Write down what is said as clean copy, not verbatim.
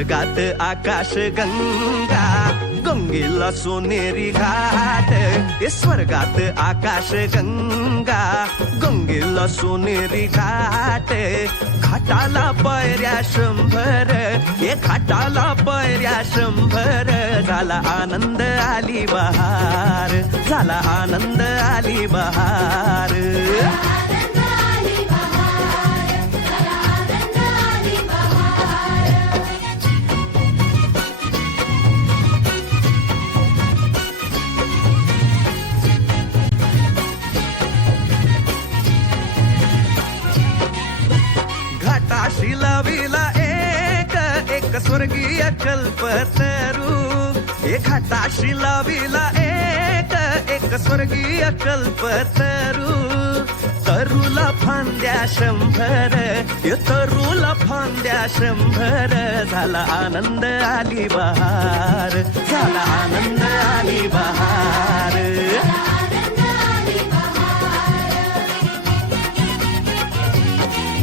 स्वर्गात आकाश गंगा, गंगेला सोनेरी घाट. स्वर्गात आकाश गंगा, गंगेला सोनेरी घाट. घाटाला पायऱ्या 100, घाटाला पायऱ्या 100. झाला आनंद आली बहार, झाला आनंद आली बहार. घाटाशी लाविला एक स्वर्गीय कल्पतरू. घाटाशी लाविला एक स्वर्गीय कल्पतरू. तरूला फांद्या 100, तरूला फांद्या 100. झाला आनंद आली बहार, झाला आनंद आली बहार.